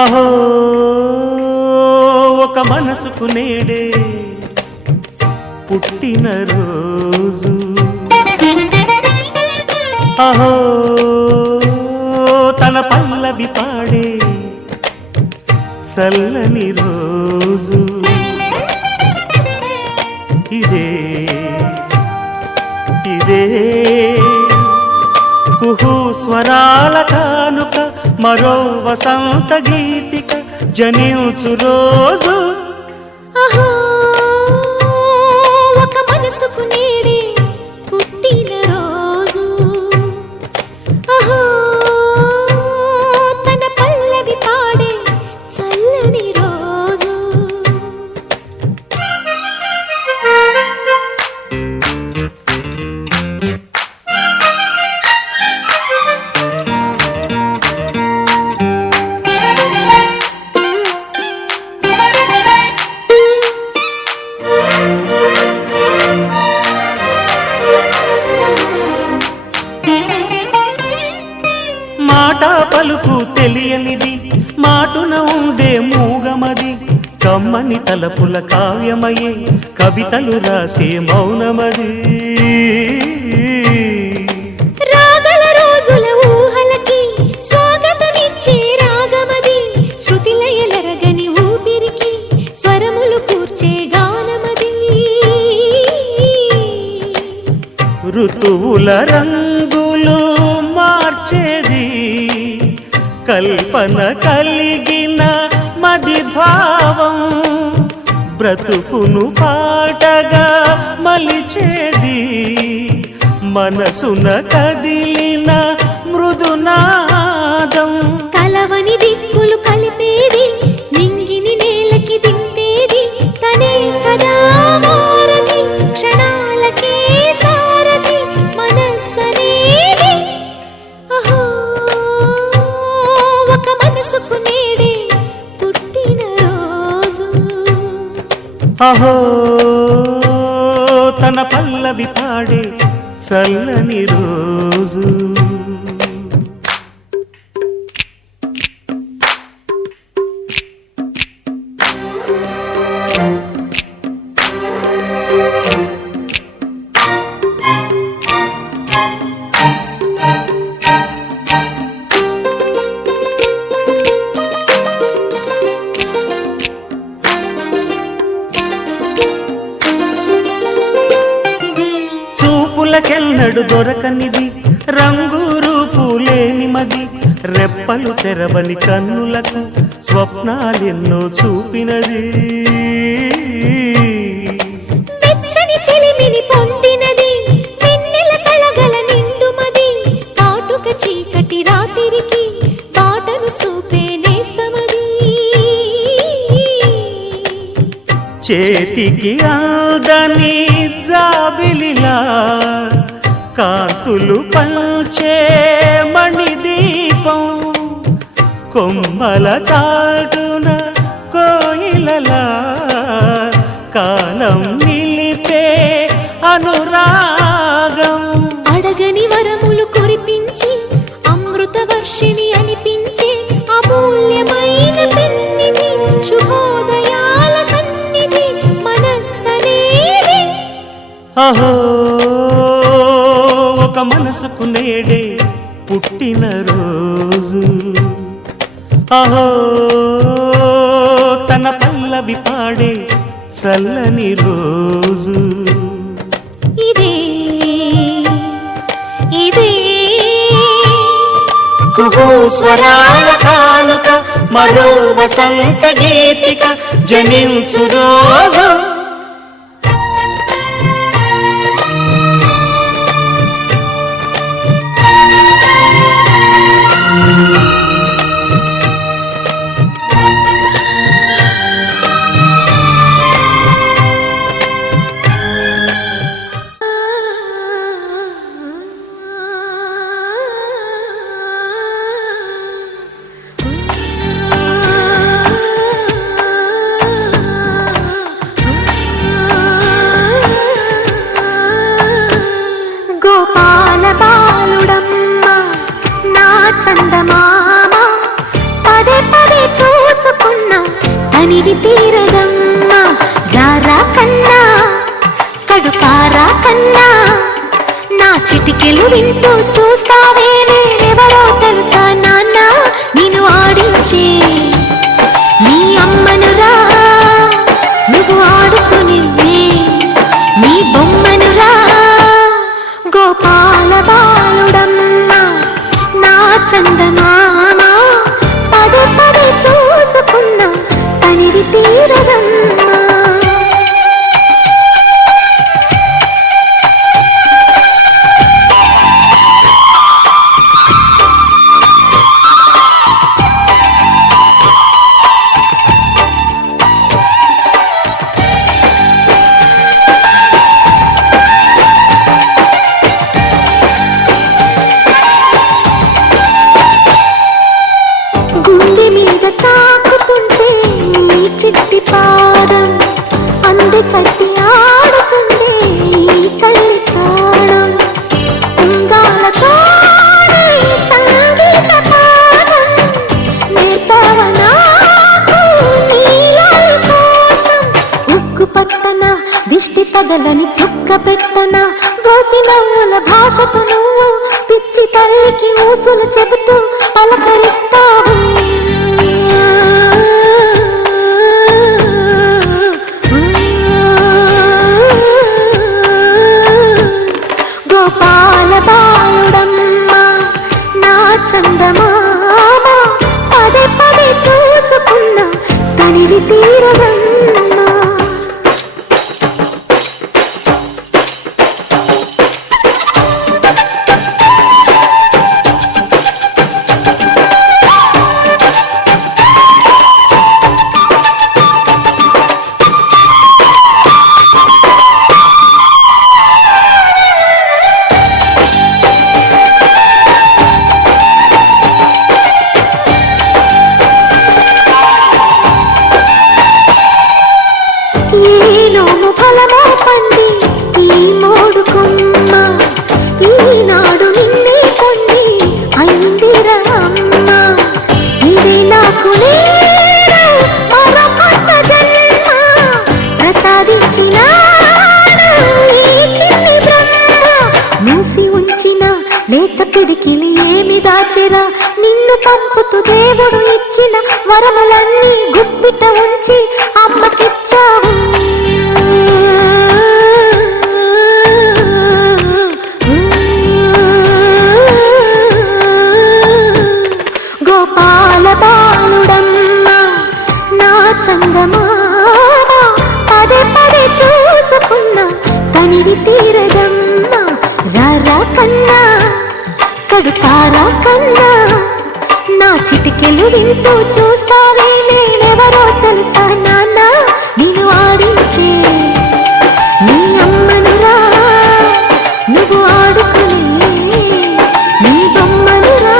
అహో ఒక మనసుకు నేడే పుట్టిన రోజు, అహో తన పల్లవి పాడే చల్లని రోజు, ఇదే ఇదే కుహు స్వరాల కానుక, మరో వసంత గీతిక జనించు రోజు. అహో ఒక మనసుకు నేడే పుట్టిన రోజు, అహో తన పల్లవి పాడే చల్లని రోజు. మాట పలుకు తెలియనిది, మాటున ఉండే మూగమది, కమ్మని తలపుల కావ్యమయే కవితలు రాసే మౌనమది. రాగల రోజుల ఊహలకి స్వాగతమిచ్చే రాగమది, శృతిలయలరగని ఊపిరికి స్వరములు కూర్చే గానమది. ఋతువుల రంగులు మార్చేది, కల్పన కలిగిన మది భావం, బ్రతుకును పాటగా మలిచేది, మనసున కదిలిన మృదునాదం. కలవని దిక్కులు కలిపేది, నింగిని నేలకి దింపేది, తనే కదా మారది, క్షణాలకే సారథి మనస్సనేది. అహో ఒక మనసుకు నేడే పుట్టిన రోజు, అహో తన పల్లవి పాడే చల్లని రోజు. చూపులకెన్నడు దొరకనిది, రంగు రూపు లేని మది, రెప్పలు తెరవని కన్నులకు స్వప్నాలెన్నో చూపినది. వెచ్చని చెలిమిని పొందినది, వెన్నెల కళగల నిండుమది, కాటుక చీకటి రాత్రికి బాటను చూపే నేస్తమది. చేతికి ఆదని జాబిలిలా కాంతులు పంచే మణిదీపం, కొమ్మల చాటున కోయిలలా కాలం నిలిపే అనురాగం. అడగని వరములు కురిపించి అమృత వర్షిణి అనిపించే అమూల్యమైన పెన్నిధి, శుభోదయాల సన్నిధి మనస్సనేది. అహో ఒక మనసుకు నేడే పుట్టిన రోజు, అహో తన పల్లవి పాడే చల్లని రోజు, ఇదే ఇదే కుహు స్వరాల కానుక, మరో వసంత గీతిక జనించు రోజు. తనివి తీరదమ్మా. రారా కన్నా కడుపారా కన్నా, నా చిటికెలు వింటూ చూస్తావే నేనెవరో తెలుసా నాన్న. నేను ఆడించే నీ అమ్మనురా, నువ్వు ఆడుకుని నీ బొమ్మనురా. గోపాల బాలుడమ్మా నా చందమామ, పదే పదే చూసుకున్నా తనివి తీరదమ్మా. గుండె మీద తాకుతుంటే నీ చిట్టి పాదం, అంది కట్టి ఆడుతుండే ఈ తల్లి ప్రాణం. ఉంగాలతోనే సంగీత పాదం నేర్పావ నాకు నీలాలి కోసం. ఉక్కు పట్టన దిష్టి తగలని చుక్క పెట్టన, గోసి నవ్వుల భాషతో నువ్వు పిచ్చి తల్లికి ఊసులు చెబుతూ పలకరిస్తావు. గోపాల బాలుడమ్మా నా చందమామ, పదే పదే చూసుకున్నా తనివి తీరదమ్మా. ఏనోము ఫలమో పండి ఈ మోడు కొమ్మ, ఈనాడు నిన్నే పొంది అయిందిరా అమ్మ. ఇదే నాకు నేను మరొకొత్త జన్మ ప్రసాదించినాడు ఈ చిన్ని బ్రహ్మ. మూసి ఉంచిన లేత పిడికిలి ఏమి దాచెరా, నిన్ను పంపుతూ దేవుడు ఇచ్చిన వరములన్నీ గుప్పిట ఉంచి అమ్మకిచ్చావు. గోపాల బాలుడమ్మా నా చందమామ, పదే పదే చూసుకున్నా తనివి తీరదమ్మా. రారా కన్నా కడుపారా కన్నా, నా చిటికెలు వింటూ చూస్తావే నేనెవరో తెలుసా నాన్న. నేను ఆడించే నీ అమ్మనురా, నువ్వు ఆడుకునే నీ బొమ్మనురా.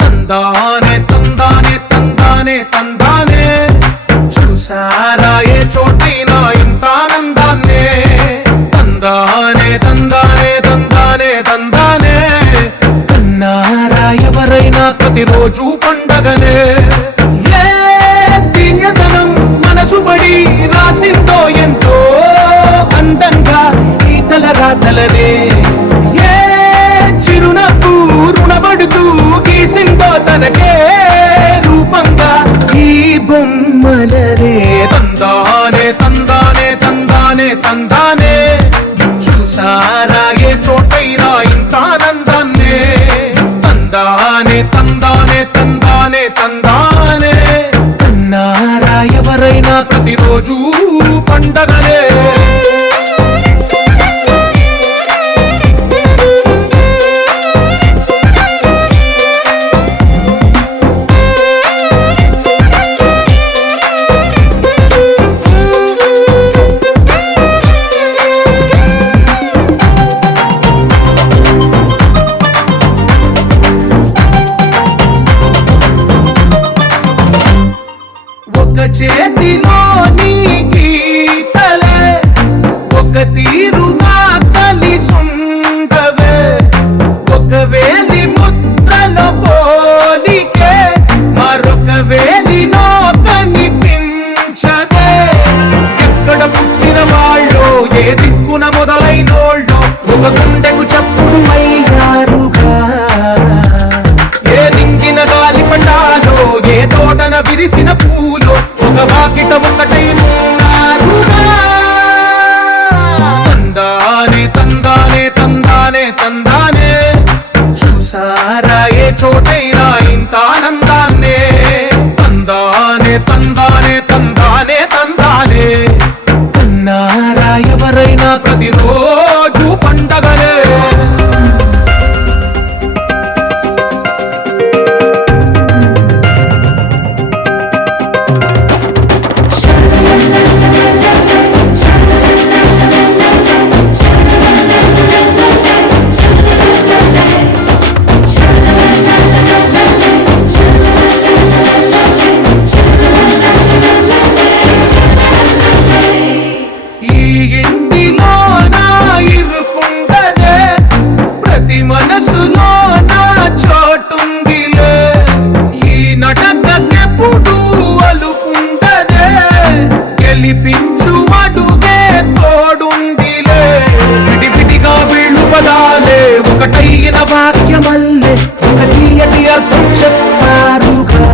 తందానే తందానే తందానే తందానే, చూసారా ఏ చోటైనా ఇంత ఆనందాన్నే. తందానే తందానే తందానే తందానే, కన్నారా ఎవరైనా ప్రతిరోజు పండగనే. ఏ తీయదనం మనసు పడి రాసిందో ఎంతో అందంగా ఈ తలరాతలనే. ఏ చిరునవ్వు రుణపడుతూ గీసిందో తనకే రూపంగా ఈ బొమ్మలనే. తందానే తందానే తందానే తందానే, చూసారా ఏ చోటైనా ఇంత ఆనందాన్నే. ప్రతిరోజు పండగనే. ఒక చేతిలోని గీతలే ఒక తీరుగా కలిసుండవే, ఒక వేలి ముద్రల పోలికే మరొక వేలిలో కనిపించదే. ఎక్కడ పుట్టిన వాళ్ళో ఏ దిక్కున మొదలైనోళ్ళో ఒక గుండెకు చప్పుడు అయ్యారుగా. ఏ దింగిన గాలి పండాలో ఏ తోటన విరిసిన పూలో ఒక వాకిట ఒకటై ఉన్నారుగా. తందానే తందానే తందానే తందానే, చూసారా ఏ చోటైనా ఇంత ఆనందాన్నే. తందానే తందానే తందానే తందానే, అన్నారా ఎవరైనా ప్రతిరోజు పండగనే. ఈ ఇంటిలో నా ఇరుకుండదే, ప్రతి మనసులో నా చోటుందిలే. ఈ నటకెప్పుడు అలుపుండదే, గెలిపించు అడుగే తోడుందిలే. విడివిడిగా వీళ్ళు పదాలే ఒకటైన వాక్యమల్లే ఒక తీయటి అర్థం చెప్పారుగా.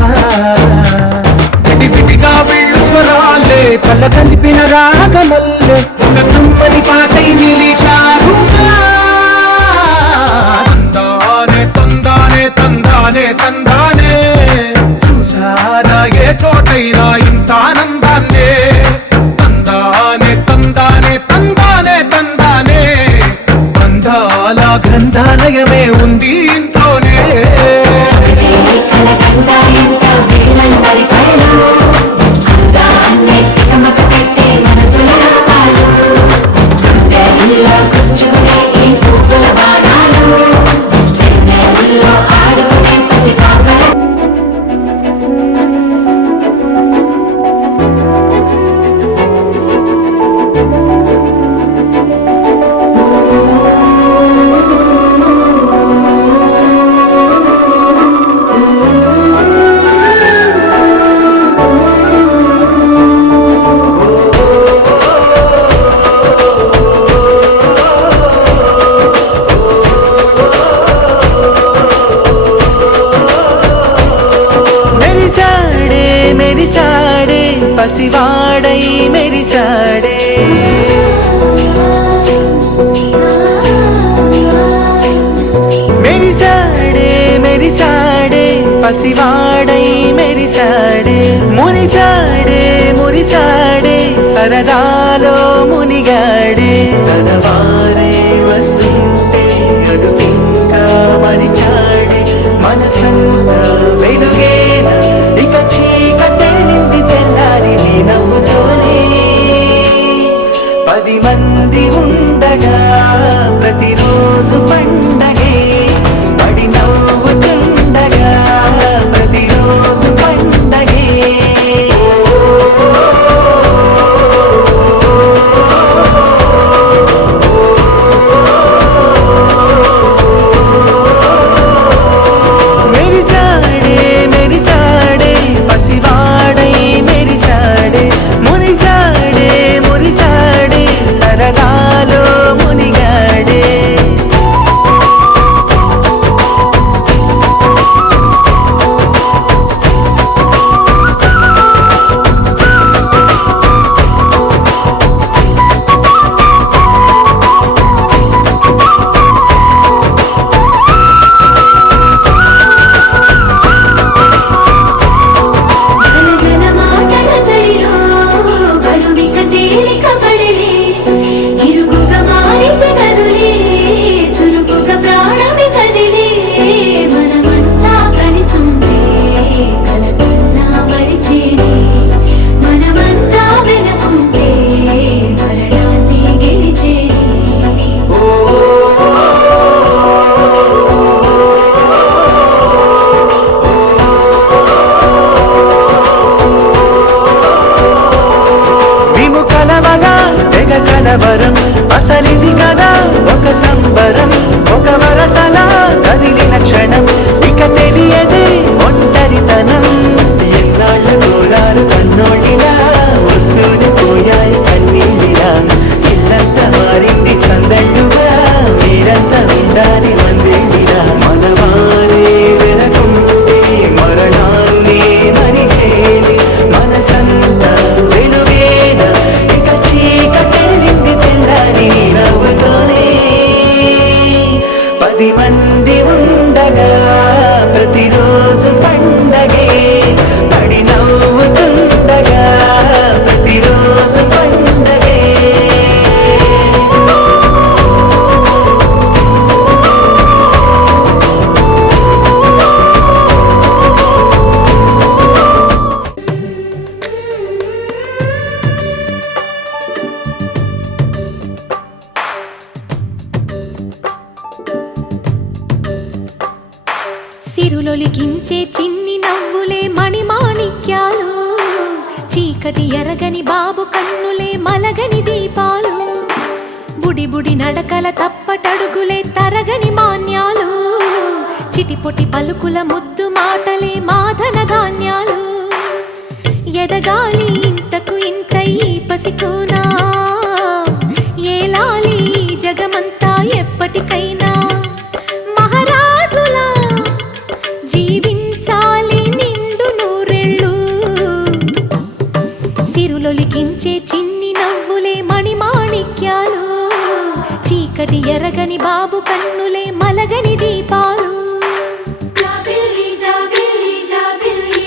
విడివిడిగా వీళ్ళు స్వరాలే కల కలిపిన రాగమల్లే ఒక కమ్మని పాటై నిలిచారుగా. తందానే తందానే తందానే తందానే, చూసారా ఏ చోటైనా ఇంత ఆనందాన్నే. తందానే తందానే తందానే తందానే, బంధాల గ్రంథాలయమే ఉంది ఇంట్లోనే. మెరిసాడే పసివాడై మెరిసాడే, మెరిసాడే మెరిసాడే పసివాడై మెరిసాడే. మురిసాడే మురిసాడే సరదాలో మునిగాడే. తనవారే వస్తుంటే అడుపింకా మరిచాడే. మనసంతా వెలుగేన ఇక చీకటెళ్ళింది తెల్లారి నీ నవ్వుతోనే. 10 మంది ఉండగా ప్రతిరోజు పండగే, పడి నవ్వుతుండగా ప్రతిరోజు పండగే. పది మంది ఉండగా ప్రతిరోజు పండగే పడి నవ్వుతుండగా ప్రతిరోజు పండగే సిరులొలికించే చిన్ని నవ్వులే మణిమాణిక్యాలు, చీకటి ఎరగని బాబు కన్నులే మలగని దీపాలు, బుడి బుడి నడకల తప్పటడుగులే తరగని మాన్యాలు, చిటిపొటి పలుకుల ముద్దు మాటలే మాధన ధాన్యాలు, ఎదగాలి ఇంతకు ఇంత ఈ పసికోనా, ఏలాలి జగమంతా ఎప్పటికైనా, మహారాజులా జీవించాలి నిండు నూరెళ్ళు, సిరులొలికించే చిన్ని నవ్వులే మణిమాణిక్యాలు, చీకటి ఎరగని బాబు కన్నులే మలగని దీపాలు. జాబిల్లి జాబిల్లి జాబిల్లి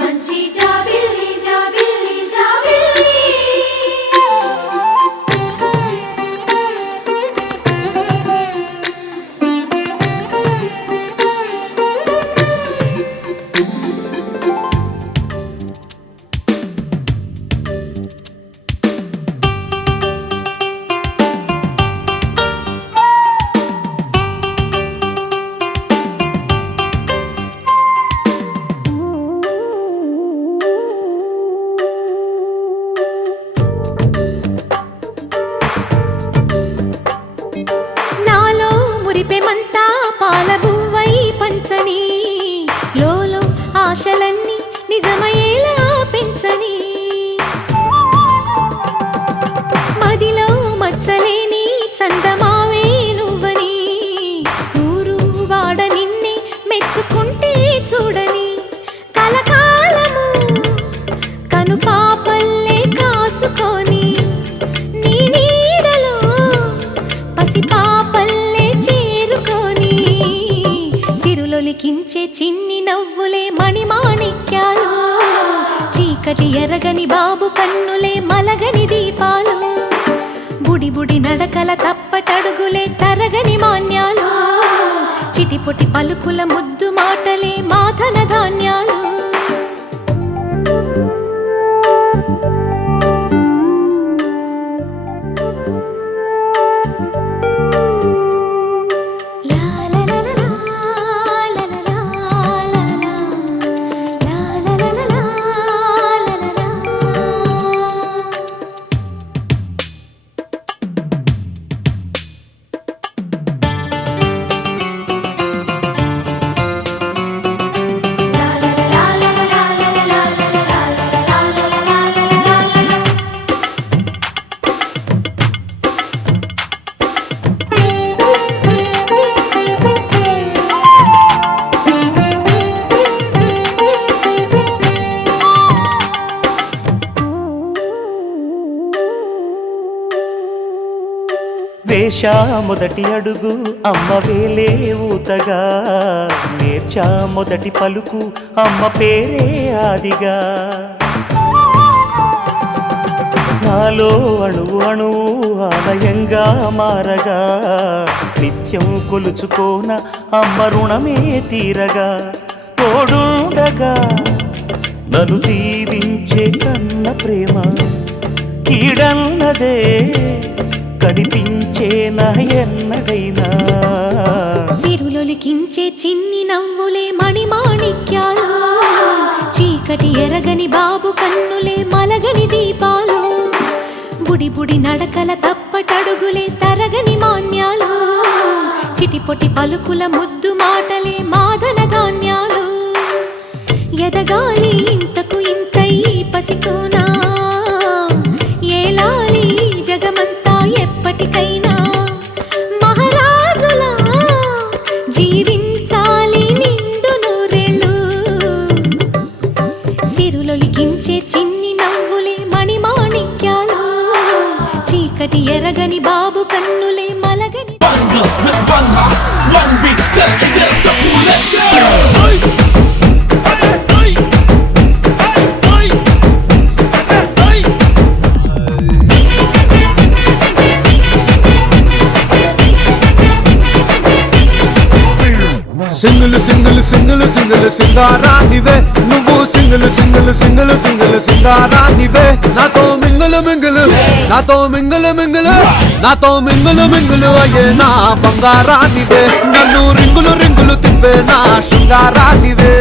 మంచి జాబిల్లి జాబిల్లి జాబిల్లి. నాలో మురిపెమంతా పాలబువ్వై పంచని, లోలో ఆశలన్నీ నిజమయ్యేలా పెంచని, మదిలో మచ్చలేని చందమావే నువ్వని, ఊరు వాడ నిన్నే మెచ్చుకుంటే చూడని, కలకాలము కను పాపల్లే కాసుకొని, నీ నీడలో పసిపాపల్లే చేరుకొని, సిరులొలికించే చిన్ని నవ్వులే మణిమాణిక్యాలు, చీకటి ఎరగని బాబు కన్నులే మలగని దీపాలు, బుడి బుడి నడకల తప్పటడుగులే తరగని మాన్యాలు, చిటిపొటి పలుకుల ముద్దు మాటలే మాధన ధాన్యాలు. వేశా మొదటి అడుగు అమ్మ వేలే ఊతగా, నేర్చా మొదటి పలుకు అమ్మ పేరే ఆదిగా, నాలో అణువు అణువు ఆలయంగా మారగా, నిత్యం కొలుచుకోన అమ్మ రుణమే తీరగా, తోడుండగా నన్ను దీవించే కన్న ప్రేమ కీడన్నదే కనిపించేనా ఎన్నడైనా, సిరులొలికించే చిన్ని నవ్వులే మణిమాణిక్యాలు, చీకటి ఎరగని బాబు కన్నులే మలగని దీపాలు, బుడి బుడి నడకల తప్పటడుగులే తరగని మాన్యాలు, చిటిపొటి పలుకుల ముద్దు మాటలే మాధన ధాన్యాలు, ఎదగాలి ఇంతకు ఇంత ఈ పసికోనా, ఏలాలి జగమంతా ఎప్పటికైనా, మహారాజులా జీవించాలి నిండు నూరెళ్ళు, సిరులొలికించే చిన్ని నవ్వులే మణిమాణిక్యాలు, చీకటి ఎరగని బాబు కన్నులే మలగని one heart, one beat, tell it, get us the cool, let's go. Single single single single సింగారానివే నువ్వు సింగిల్ సింగిల్ సింగిల్ సింగిల్ సింగారానివే నాతో మింగులు మింగులు నాతో మింగులు మింగులు నాతో మింగులు మింగులు అయ్యే నా బంగారానివే నన్ను రింగులు రింగులు తిప్పే నా శృంగారానివే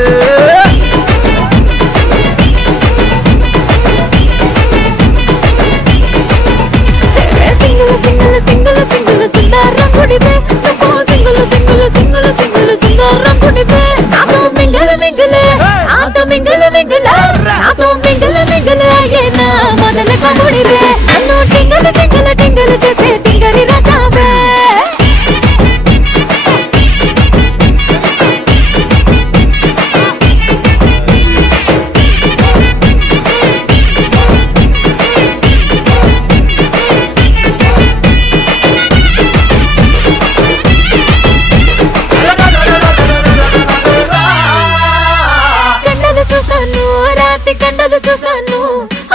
సింగులు సింగులు సింగులు సింగులు సుందరంగుడివే నువ్వు సింగులు సింగులు సింగులు సింగులు సుందరంగుడివే నాతో మింగులు మింగులు నాతో మింగులు మింగులు నాతో మింగులు మింగులు అయ్యే నా మొదల కముడివే నన్ను టింగలు టింగలు టింగలు చేసే టింగరి రాజావే కండలు చూసాను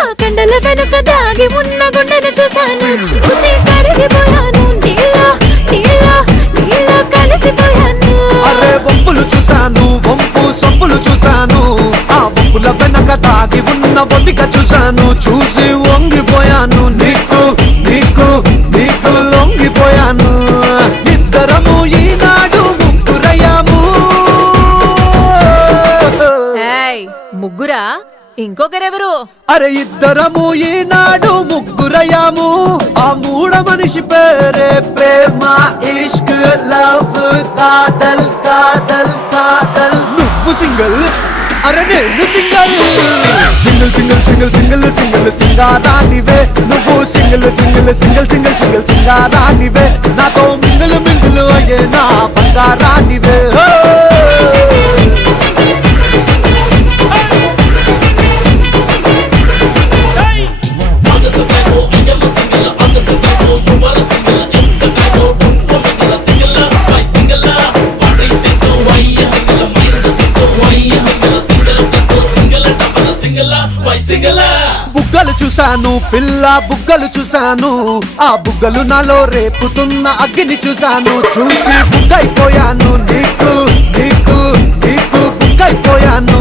ఆ కండల వెనుక దాగి ఉన్న గుండెను చూసాను చూసి కరిగిపోయాను నీలా నీలా నీలా కలిసిపోయాను అరే వంపులు చూసాను వంపు సొంపులు చూసాను ఆ వంపుల వెనక దాగి ఉన్న ఒదిక చూసాను చూసి వంగిపోయాను నీకు నీకు నీకు లొంగిపోయాను ఇద్దరము ఈనాడు ముగ్గురయ్యాము ముగ్గురా ఇంకొకరెవరు అరే ఇద్దరము ఈనాడు ముగ్గురయ్యాము ఆ మూడ మనిషి పేరే ప్రేమ ఇష్క్ లవ్ కాదల్ కాదల్ కాదల్ నువ్వు సింగిల్ అరే నేను single single single single single single సింగారానివే నువ్వు single single single single single సింగారానివే నాతో మింగులు మింగులు అయ్యే నా బంగారానివే బుగ్గలు చూసాను పిల్ల బుగ్గలు చూసాను ఆ బుగ్గలు నాలో రేపుతున్న అగ్గిని చూసాను చూసి బుగ్గైపోయాను నీకు నీకు నీకు బుగ్గైపోయాను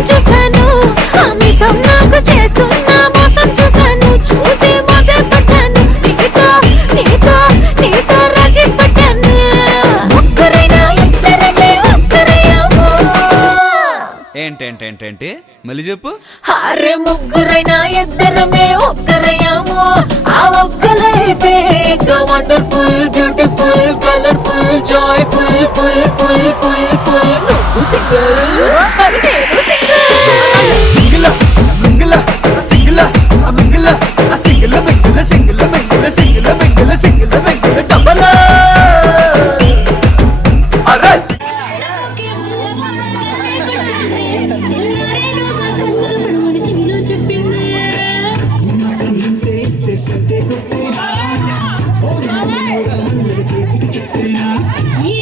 చూసాను చూసాను నాకు చేస్తున్న మోసం చూసాను చూసి మోసం పట్టాను నీతో నీతో నీతో రాజీ పట్టాను ముగ్గురైనా ఇద్దరమే ఒక్కరయ్యాము ఏంటేంటేంటేంటి మళ్ళీ చెప్పు అరే ముగ్గురైనా ఇద్దరమే ఒక్కరయ్యాము ఆ ఒక్క లైఫే wonderful beautiful colourful joyful full full full full నువ్వు సింగిల్ మరి నేను single single single single single single single single single single single single double ఈ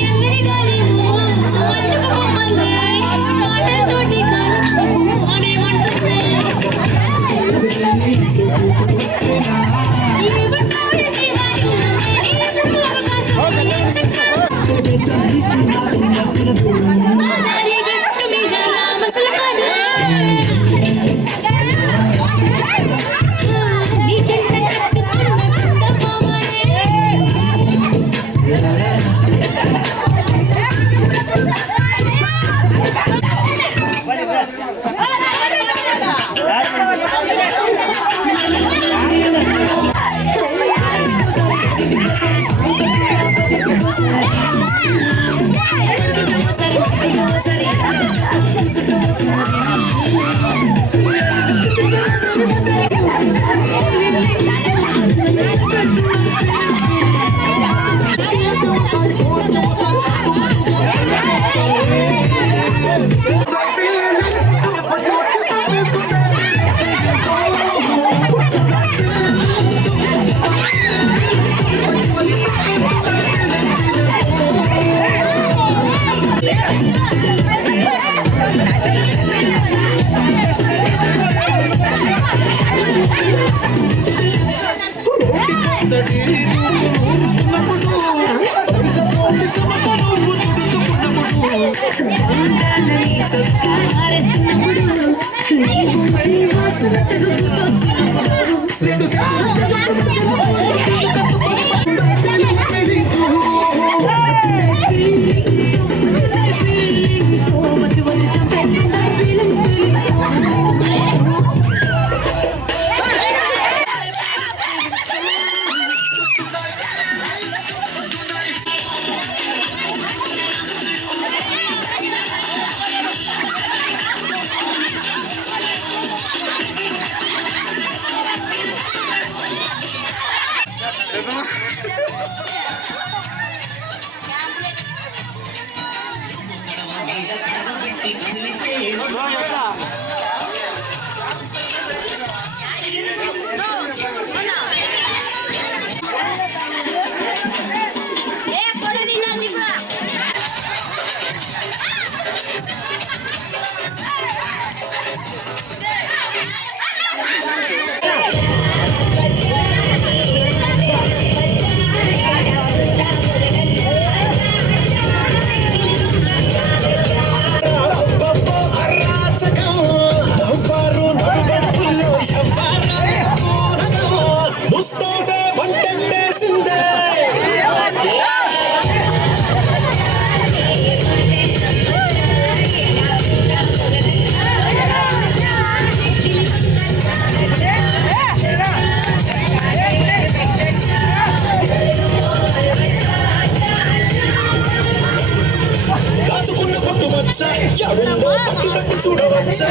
చూడవచ్చా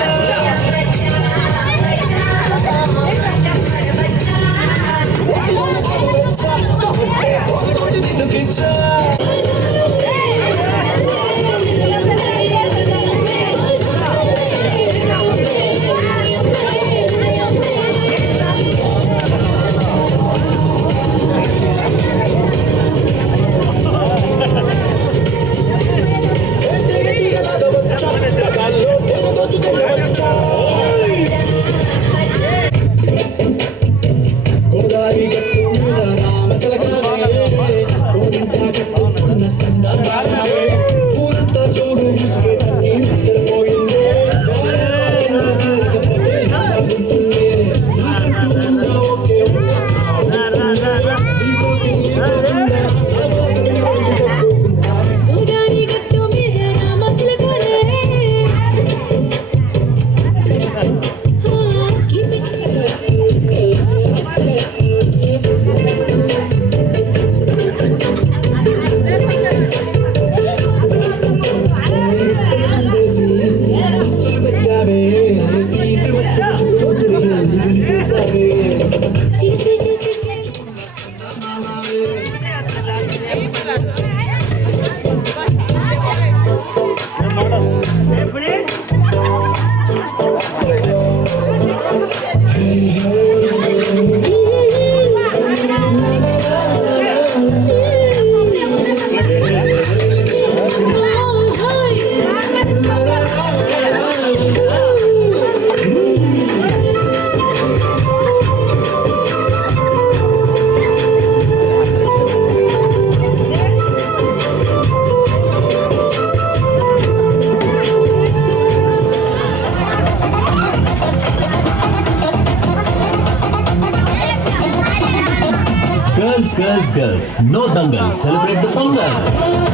Girls, no dangle, celebrate the Pongal.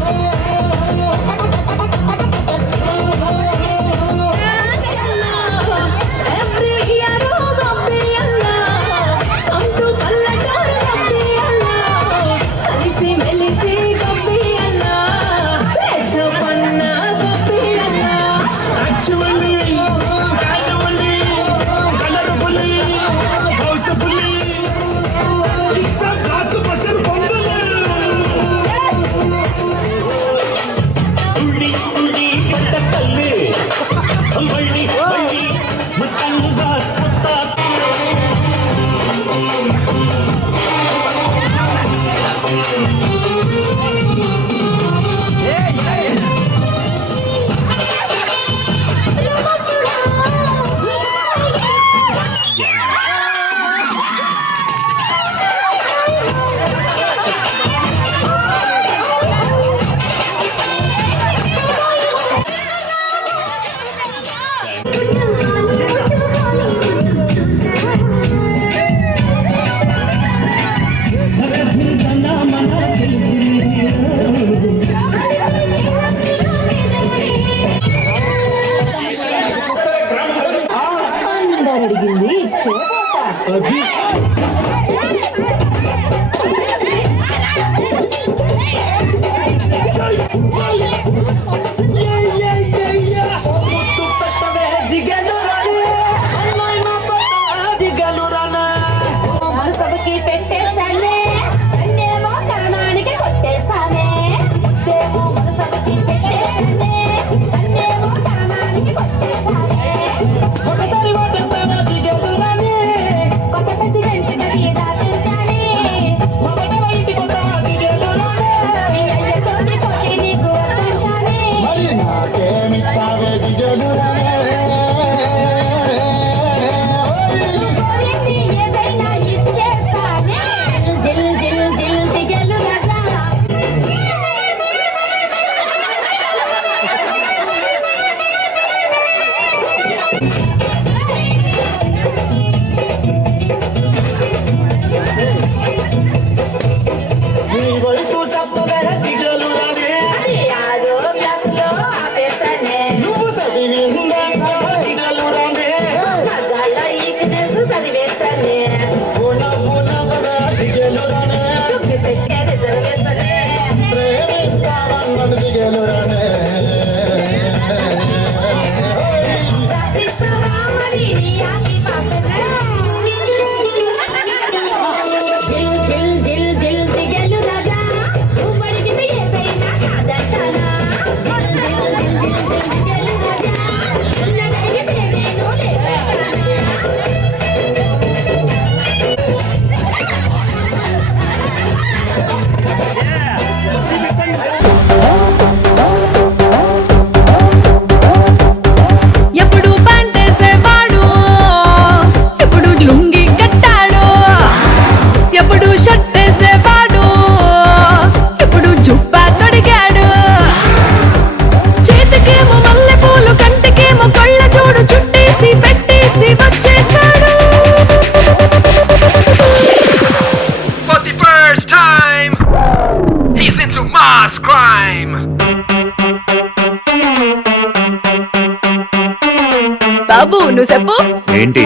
బాబు నువ్వు చెప్పు ఏంటి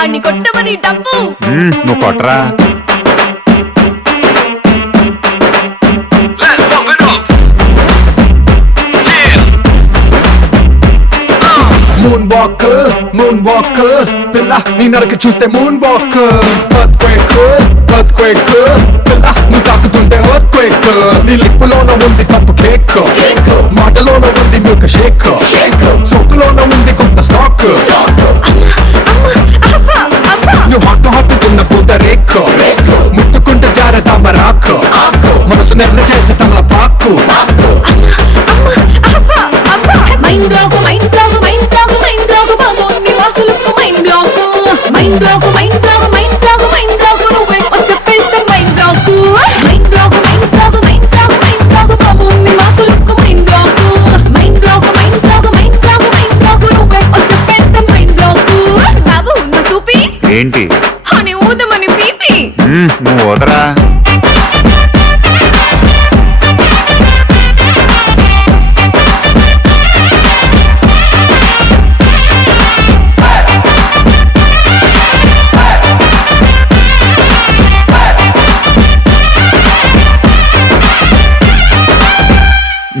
అన్ని కొట్టమని డబ్బు నువ్వు కొట్టరా మూన్ వాక్ పిల్ల నీ నరక చూస్తే మూన్ వాక్ ఎర్త్క్వేక్ పిల్ల నువ్వు తాకుతుంటే ఎర్త్క్వేక్ నీ లిప్పులోన ఉంది కప్పు కేక్ మాటలోన ఉంది మిల్క్ షేక్ సోకులోన ఉంది కొత్త స్టాక్ నువ్వు హాట్ తిన్న పూత రేక్ ముట్టుకుంటే జార తామరాకు మనసు నెర్ర చేసి తమల పాకు mind block mind block mind block mind block బాబు నీ వాసులకు mind block mind block mind block mind block mind block నువ్వే చెప్పేస్తే mind block mind block mind block mind block mind block బాబు నీ వాసులకు mind block mind block mind block mind block mind block నువ్వే చెప్పేస్తే మైండ్ బ్లాక్ బాబు నువ్వు సూపి ఏంటి అని ఊదమని పీపి నువ్వు వదరా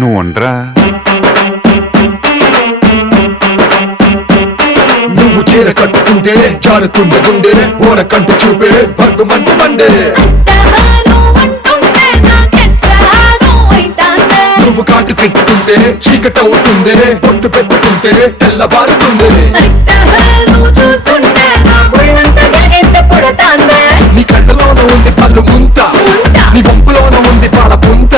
నువ్వు ఉండరా నువ్వు చీర కట్టుకుంటే జారుతుండే గుండె ఓర కంటి చూపే భగ్గుమంటు మండే నువ్వు కాటు పెట్టుకుంటే చీకటవుతుంది పొట్టు పెట్టుకుంటే తెల్లబారుతుంది నీ కళ్ళలోన ఉంది పళ్ళు ముంత నీ వంపులోన ఉంది పాల పుంత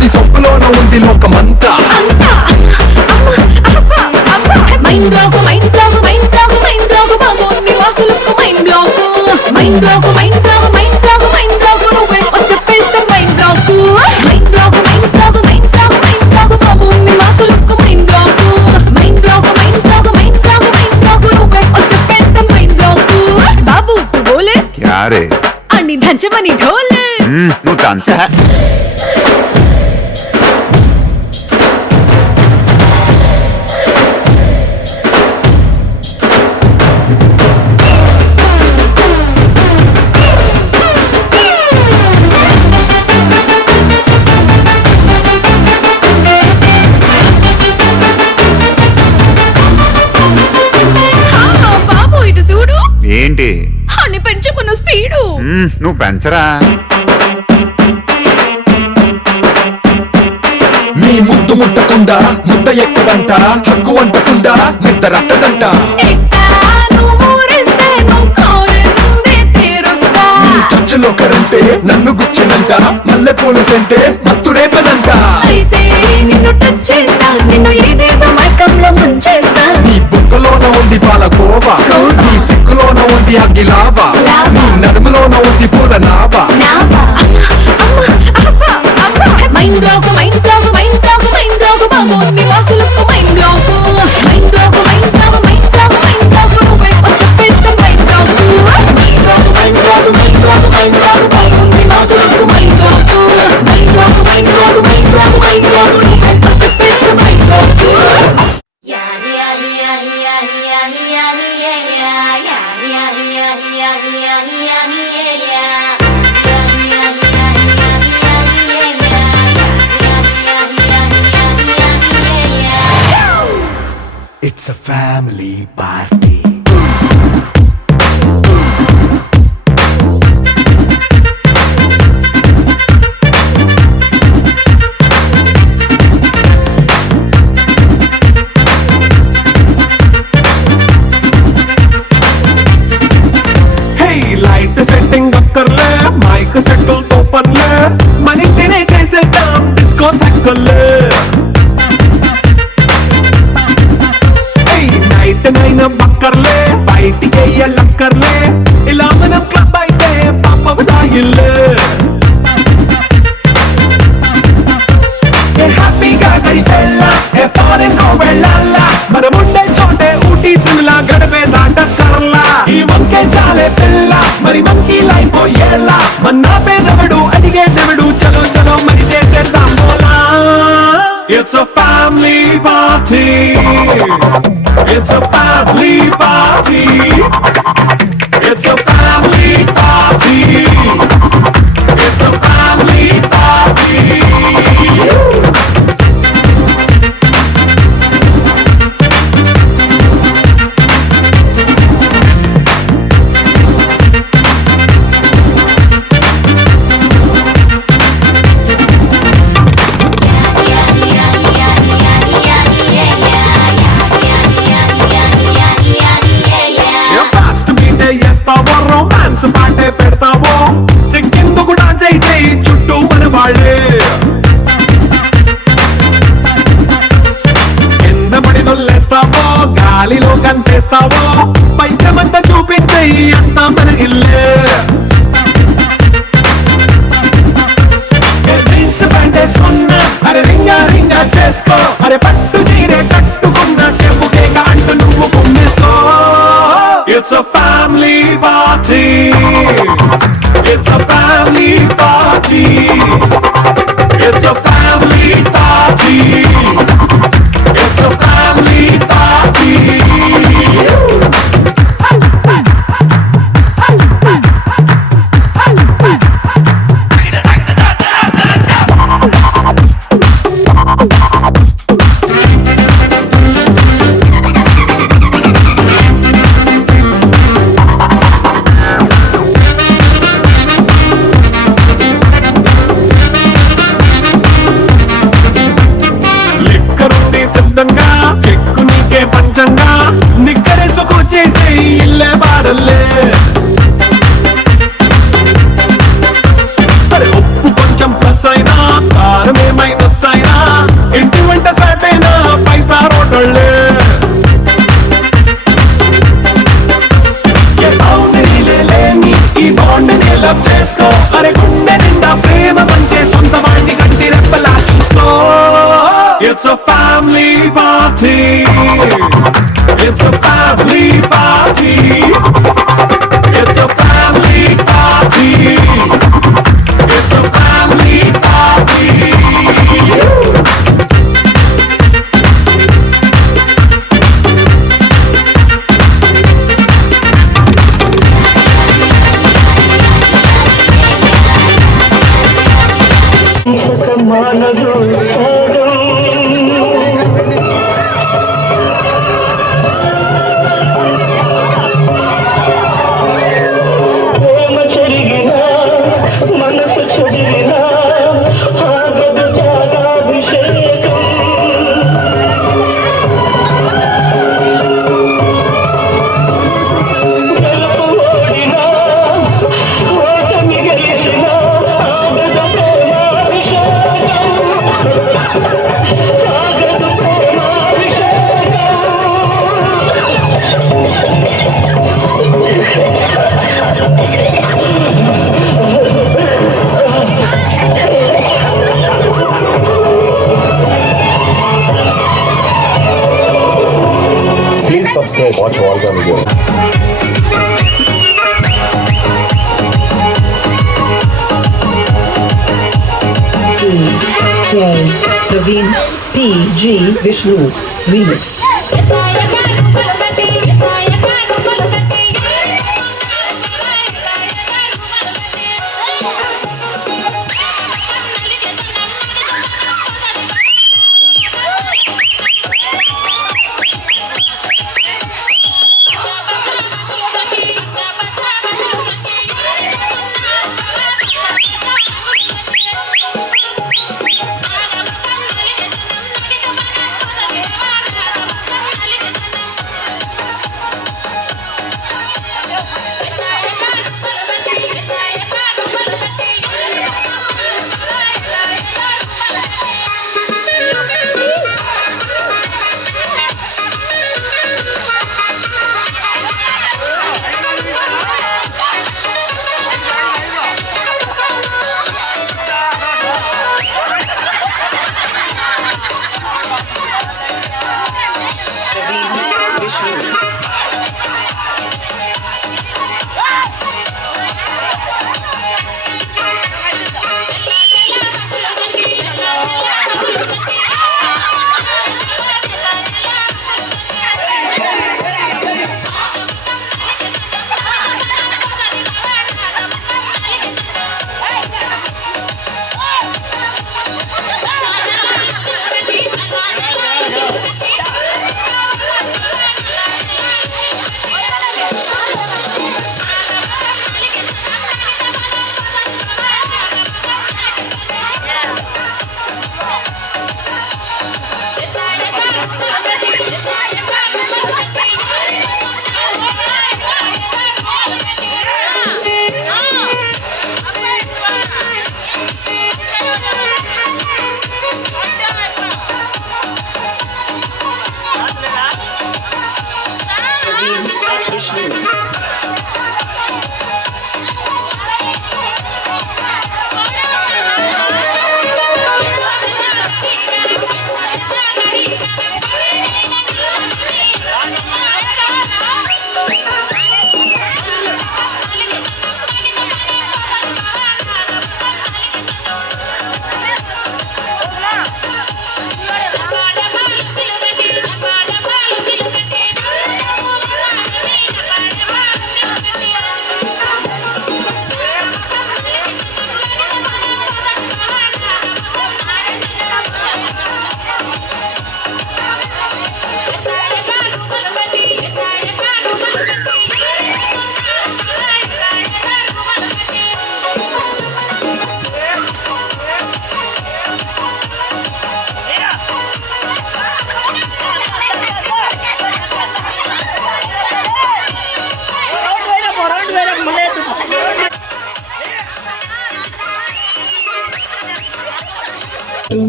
నీ సొంపులోన ఉంది లోకమంతా mind block mind block mind block mind block బాబు నీ వాసులకు mind block mind block mind block mind block mind block నువ్వే చెప్పేస్తే mind block mind block mind block mind block mind block బాబు నీ వాసులకు mind block mind block mind block mind block mind block నువ్వే చెప్పేస్తే మైండ్ బ్లాక్ బాబు తు బోలే క్యా రే అన్ని దంచమని ఢోలే నువ్వు తంచా బాబు ఇటు చూడు ఏంటి అన్ని పెంచుకున్న స్పీడు నువ్వు పెంచరా నీ ముద్దు ముట్టకుండా ముద్ద ఎక్కడంట హక్కు అంటకుండా నిద్ర రట్టదంట చర్చలో కరంటే నన్ను గుచ్చినంట మల్లె పూల సెంటే మత్తు రేపనంట అయితే నిన్ను టచ్ చేస్తా నిన్ను ఏదేదో మైకంలో ముంచేస్తా నీ బుక్కలోన ఉంది పాలకోవా నీ సిక్కులోన ఉంది అగ్గిలావా నీ నడుములోన ఉంది పూల నావా mind block mind block mind block mind block బాబు నీ వాసులకు mind block mind block mind block mind block mind block నువ్వే చెప్పేస్తే mind block mind block mind block mind block mind block బాబు నీ వాసులకు mind block mind block mind block mind block mind block నువ్వే చెప్పేస్తే mind block It's a family party. Light setting అక్కర్లే mike సెట్టులు తోపన్లే మన ఇంటినే చేసేద్దాం డిస్కో తక్కర్లే నైట్ నైన్ బక్కర్లే బయటికి వెయ్యలక్కర్లే ఇలా మనం క్లబ్ అయితే పాప దాయిల్లే హ్యాపీగా గడిపెళ్ళ ఏ ఫారెన్ కో వెళ్ళాల మనం ఉండే చోటే ఊటీ సిమ్లా గడిపే దాటక్కర్లా ఈ వంకే చాలే పిల్ల మరి మంకీ లైఫ్ ఏళ్ళ మన్నా పేదవడు అడిగే దేవుడు చలో చలో మరి చేసేద్దాం బోలా it's a family party It's a family party. It's a family party. It's a family party. Fast మీటే చేస్తావో రొమాన్స్ పాటే పెడతావో సిక్కిందుకు డాన్స్ అయితే చుట్టూ మన వాళ్ళే కింద పడి దొల్లేస్తావో గాలిలో కంటేస్తావో పైచమంతా చూపించే అంతా మన ఇల్లే జీన్స్ పంటేసుకున్నా అరే రింగా రింగా చేసుకో అరే పట్టు చీరే కట్టుకున్న చెప్పుకే అంటూ నువ్వు కుమ్మేసుకో It's a family party. It's a family party. It's a family party. It's a family party. లిక్కరుంది సిద్ధంగా ఎక్కు నీకే పంచంగా నిక్కరేసుకు చేసే ఇల్లే బారల్లే అరే ఉప్పు కొంచెం ప్లస్ అయినా కారమే మైనస్ అయినా ఇంటి వంట సెట్ అయినా 5 స్టార్ హోటళ్ళే ఏ బౌండరీ లేని ఈ బాండ్ని లవ్ చేసుకో అరే గుండె నిండా ప్రేమ పంచే సొంత వాడిని కంటి రెప్పలా చూసుకో It's a family party. It's a family party. It's a family party. It's a family party. ప్రేమ చెరిగిన మనసు చెదిరిన ఆగదు త్యాగాభిషేకం గెలుపు ఓడిన ఓటమి గెలిచిన ఆగదు ప్రేమాభిషేకం ఆగదు Premabhishekam Please subscribe Watch Volga Video. J. Praveen P.G. Vishnu Remix. Praveen Vishnu.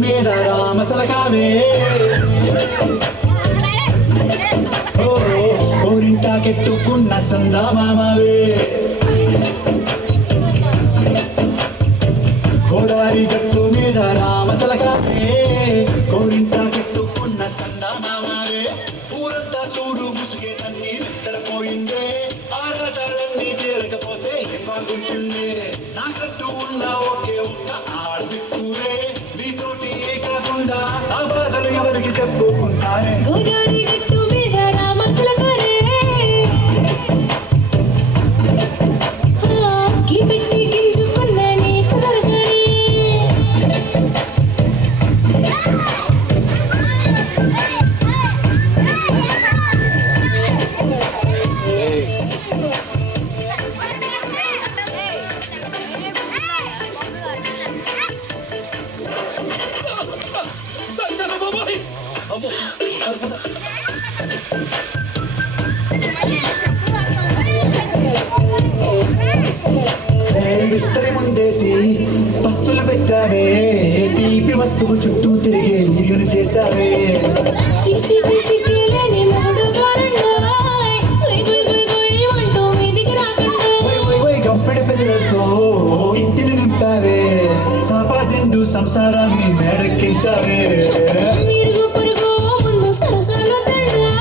మీద రామసలకావే ఓ కోరింటా కెట్టుకున్న సందామామవే గోదావరి గట్టు మీద రామసలకావే కోరింటా కెట్టుకున్న సందామామవే ఊరంతా చూడు ముసుగే తన్ని నిద్రపోయిందే ఆరాటాలన్నీ తీరకపోతే ఏం బాగుంటుంది నాకంటూ ఉన్న ఒకే ఒక్క ఆడదిక్కురే నీతోటి కాకుండా నా బాధలు ఎవరికి చెప్పుకుంటానే గోదావరి గట్టు మీద రామచిలకరే కిపెట్టి గింజుకున్న నీ కుదరగరే విస్తరి ముందేసి పస్తులు పెట్టావే తీపి వస్తువు చుట్టూ తిరిగే వీడియోలు చేశావే చిచి చిచి కేలేని మూడు వారండాయ్ గొయ్ గొయ్ గొయ్ గొయ్ అంటూ మీదికి రాకండా ఓయ్ గంపెడి పిల్లలతో ఇంటిని నింపావే సంపాదిండు సంసారాన్ని మేడెక్కించావే మీరుగు పొరుగు ముందు సరసాలు తండా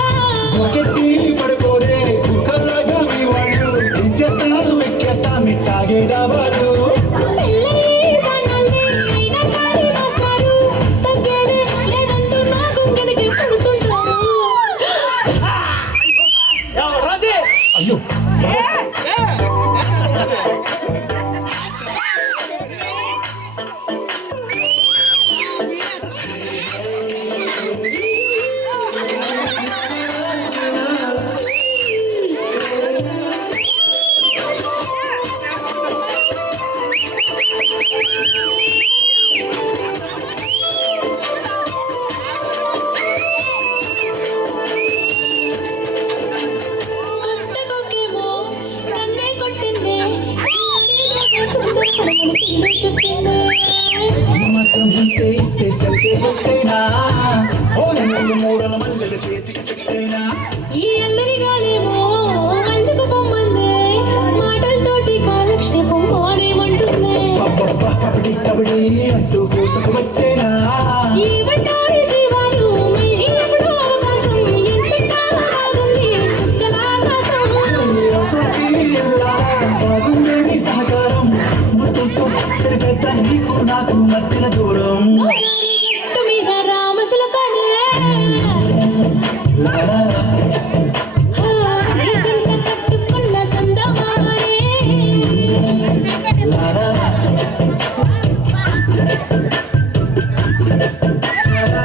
ఒకటి పడుకోరే కుక్కల్లాగా మీ వాళ్ళు ఇచ్చేస్తాం ఎక్కేస్తాం ఇట్టాగే డాబాలు పెళ్ళయి సన్నల్లి అయినా కారి వస్తారు తగ్గేదే లేదంటూ నా గుండెకి పుడుతుంటారు అయ్యో అంతకొకేమో నన్నే కొట్టిందే చెప్పిందే ఈ మాత్రం ఉంటే ఇస్తే సరికే కొట్టైనా ఓ రెండు మూడల మల్లెల చేతికి చుట్టైనా ఈ అల్లరి గాలేమో అల్లుకు పొమ్మందే మాటలతోటి కాలక్షేపం మానేమంటుందే అబ్బబ్బా కబడ్డీ కబడ్డీ అంటూ కూతకు వచ్చేనా ఈ బండారి జీవాలు మళ్ళీ ఎప్పుడో అవకాశం ఎంచక్కాగా బాగుంది చుక్కల ఆకాశం సోసి ఎలా బాగుందే నీ సహకారం ముద్దుతో సరిపెద్ద నీకు నాకు మధ్యన దూరం గట్టు మీద రామచిలకనే లాలా నీ జంట కట్టుకున్న సందమారే లాలా లాలా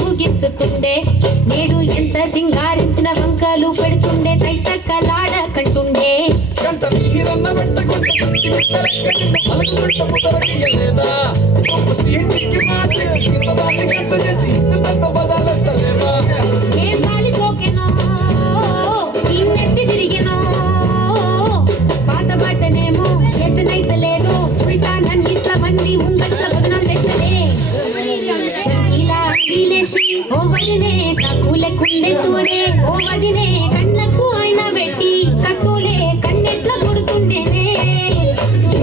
ముగించుతుండే నేడు ఎంత సింగారించిన వంకలు పెడుతుండే తైతక్కలాడ కంటుండే కంట నీరన్న వెంట కొంట కట్టి అలసి వెంట ముదరకియలేదా ఒక సీటికి మాటే ఇంత దాన్ని గంట చేసి ఇంత బదాలంతలేవా ఏ గాలి సోకెనో ఈ నెత్తి తిరిగెనో పాత బట్టనేమో చేతనైతలేదు ఉల్టా నన్నిట్ల మంది ముంగట్ల భగ్నం తెచ్చలే చంకీలా తీలేసి ఓ వదినే కక్కులెక్కుండే తోడే ఓ వదినే కళ్ళకు ఆయన పెట్టి కక్కులే కన్నెట్ల కొడుతుండేనే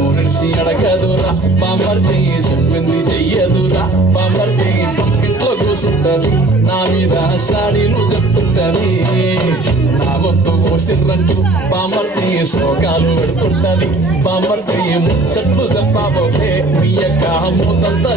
మనిషి అడగదురా బామర్ది చెప్పింది చెయ్యదురా బామర్ది పక్కింట్లో కూసుంటది నా మీద సాడీలు చెప్తుంటది నా వంతు కోసిర్రంటూ బామర్ది శోకాలు పెడుతుంటది బామర్ది ముచ్చట్లు చెప్పబోతే మీ యొక్క మూతంతా